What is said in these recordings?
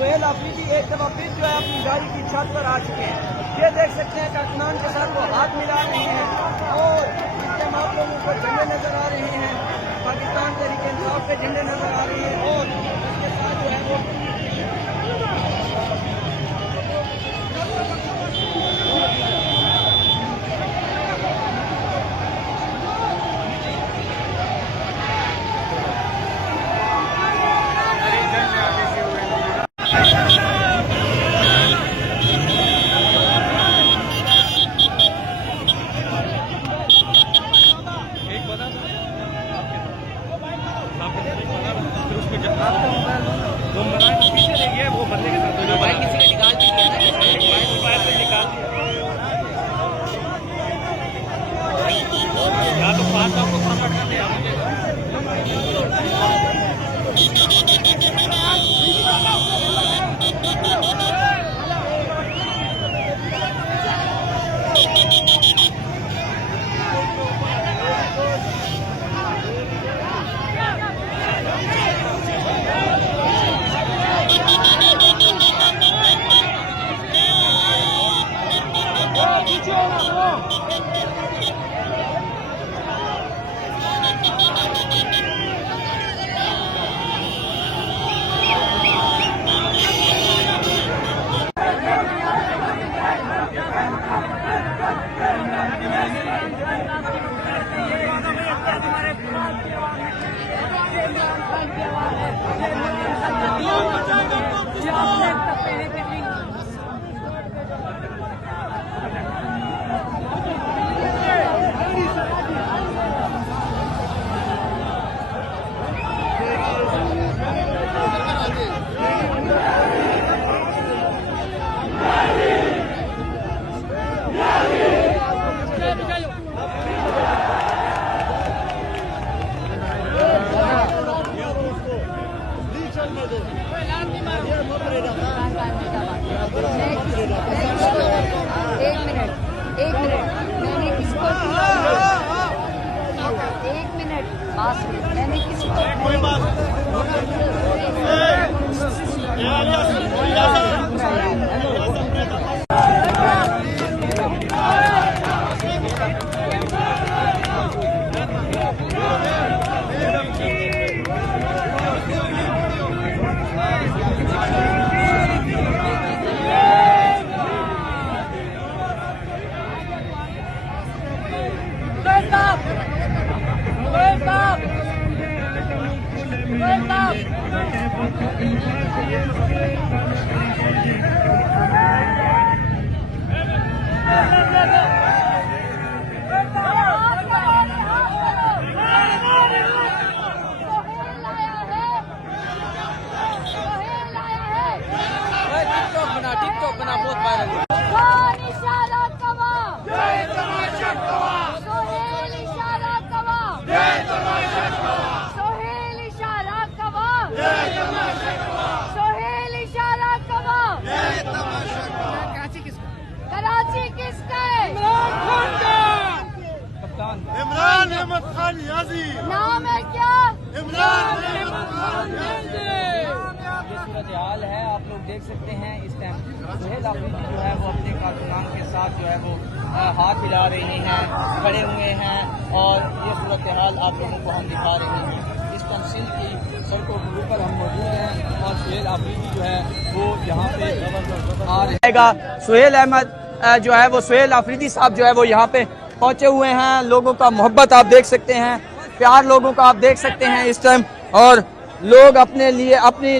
सुहेल अफरीदी एक दफा फिर जो है अपनी गाड़ी की छत पर आ चुके हैं। ये देख सकते हैं कारकुनान के साथ वो हाथ मिला रहे हैं और इसके आप लोगों को झंडे नजर आ रहे हैं, पाकिस्तान तहरीक इंसाफ के झंडे नजर आ रहे हैं और इसके साथ जो है वो वो बंदे के साथ जो भाई किसी ने निकाल दिया मोबाइल से निकाल दिया या तो बात आपको फॉरवर्ड कर दिया मैंने कोई बात टिकटॉक बना बहुत वायरल है। कराची किसका है? इमरान अहमद खान याजी। नाम है क्या? इमरान अहमद खान याजी। ये सूरत हाल है, आप लोग देख सकते हैं इस टाइम सुहेल आफरीदी जो है वो अपने कारकुनान के साथ जो है वो हाथ हिला रहे हैं, खड़े हुए हैं और ये सूरत हाल आप लोगों को हम दिखा रहे हैं। इस तमसील की सड़कों के ऊपर हम मौजूद हैं और सुहेल आफरीदी जो है वो यहाँ पे आ रहेगा। सुहेल अहमद जो है वो सुहेल आफरीदी साहब जो है वो यहाँ पे पहुँचे हुए हैं। लोगों का मोहब्बत आप देख सकते हैं, प्यार लोगों का आप देख सकते हैं इस टाइम, और लोग अपने लिए अपनी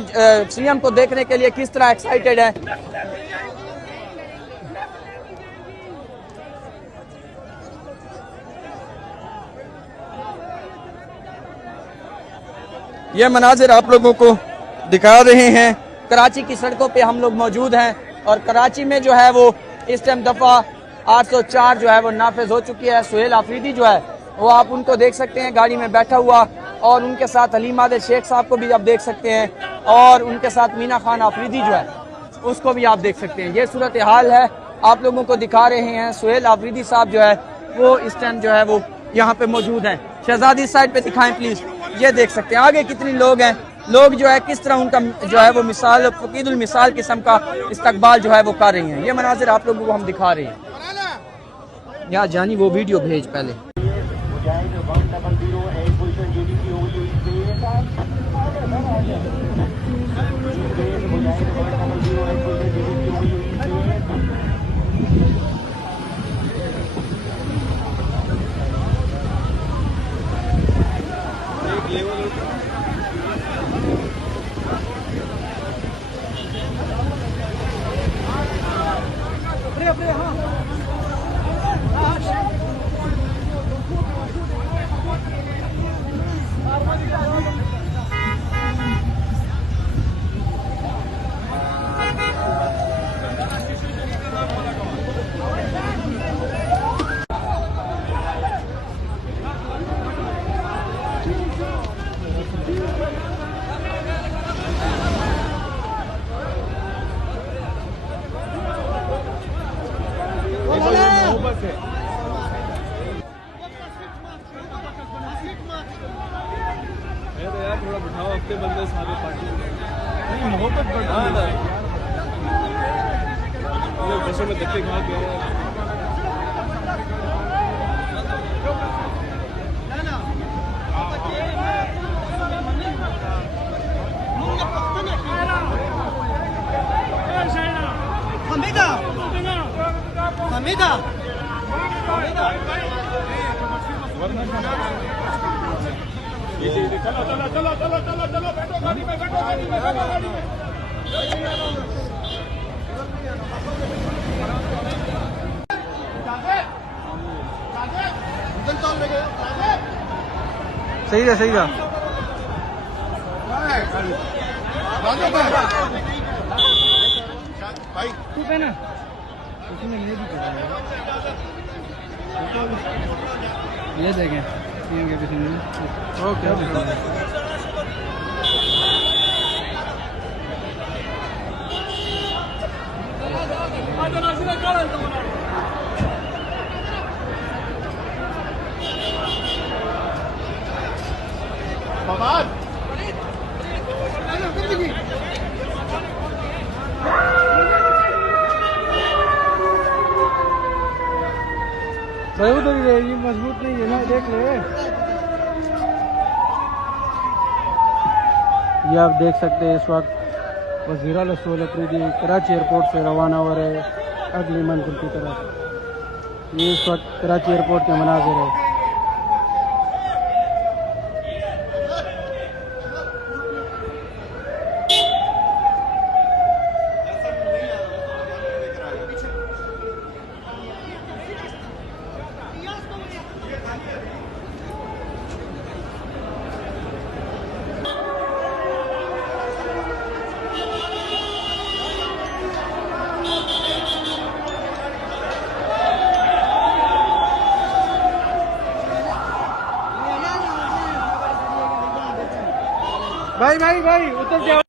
सीएम को देखने के लिए किस तरह एक्साइटेड है। ये मनाजिर आप लोगों को दिखा रहे हैं। कराची की सड़कों पे हम लोग मौजूद हैं और कराची में जो है वो इस टाइम दफा 804 जो है वो नाफिज हो चुकी है। सुहेल आफरीदी जो है वो आप उनको देख सकते हैं गाड़ी में बैठा हुआ, और उनके साथ हलीम आदिल शेख साहब को भी आप देख सकते हैं, और उनके साथ मीना खान आफरीदी जो है उसको भी आप देख सकते हैं। ये सूरत हाल है, आप लोगों को दिखा रहे हैं। सुहेल आफरीदी साहब जो है वो इस टाइम जो है वो यहाँ पे मौजूद हैं। शहजादी साइड पे दिखाएं प्लीज। ये देख सकते हैं आगे कितने लोग हैं। लोग जो है किस तरह उनका जो है वो मिसाल फकीदुल मिसाल किस्म का इस्तकबाल जो है वो कर रही हैं। ये मनाजिर आप लोगों को हम दिखा रहे हैं। यहाँ जानी वो वीडियो भेज पहले। थोड़ा बिठाओ अपने बंदे सारे पार्टी नहीं मोहब्बत बढ़ा ना बसों में धक्के खा के हमीदा हमीदा चलो चलो चलो चलो चलो चलो बैठो गाड़ी में बैठो गाड़ी में बैठो गाड़ी में सही है सही है भाई तू पे ना उसमें ये भी ये देखें ओके भाई उधर ही रहेगी, मजबूत नहीं है ना, देख ले। ये आप देख सकते हैं इस वक्त वज़ीर आला सुहेल आफरीदी कराची एयरपोर्ट से रवाना हो रहे हैं अगली मंजिल की तरफ। ये इस वक्त कराची एयरपोर्ट के मनाजिर है। भाई भाई भाई उतर जाओ।